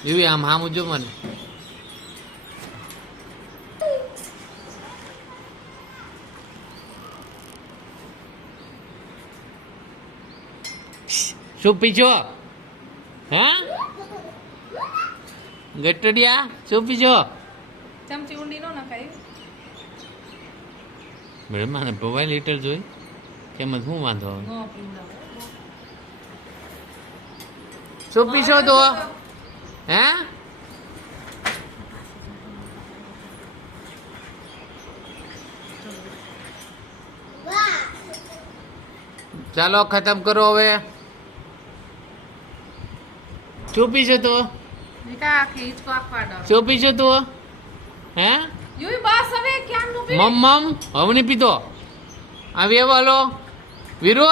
એવી આમ આમ જો મને શું પીછો હે ગટડિયા શું પીછો ચમચી ઊંડી નો નખાય મને ભવાઈ લીટર જોઈ કેમ શું વાંધો નો પીંદા શું પીછો તો હે ચાલો ખતમ કરો હવે શું પીછો તો નિકા કે હિચકો આખવાડો શું પીછો તો હે યુઈ બસ હવે ક્યાં નું પી મમ હવની પીતો આવી હાલો વીરો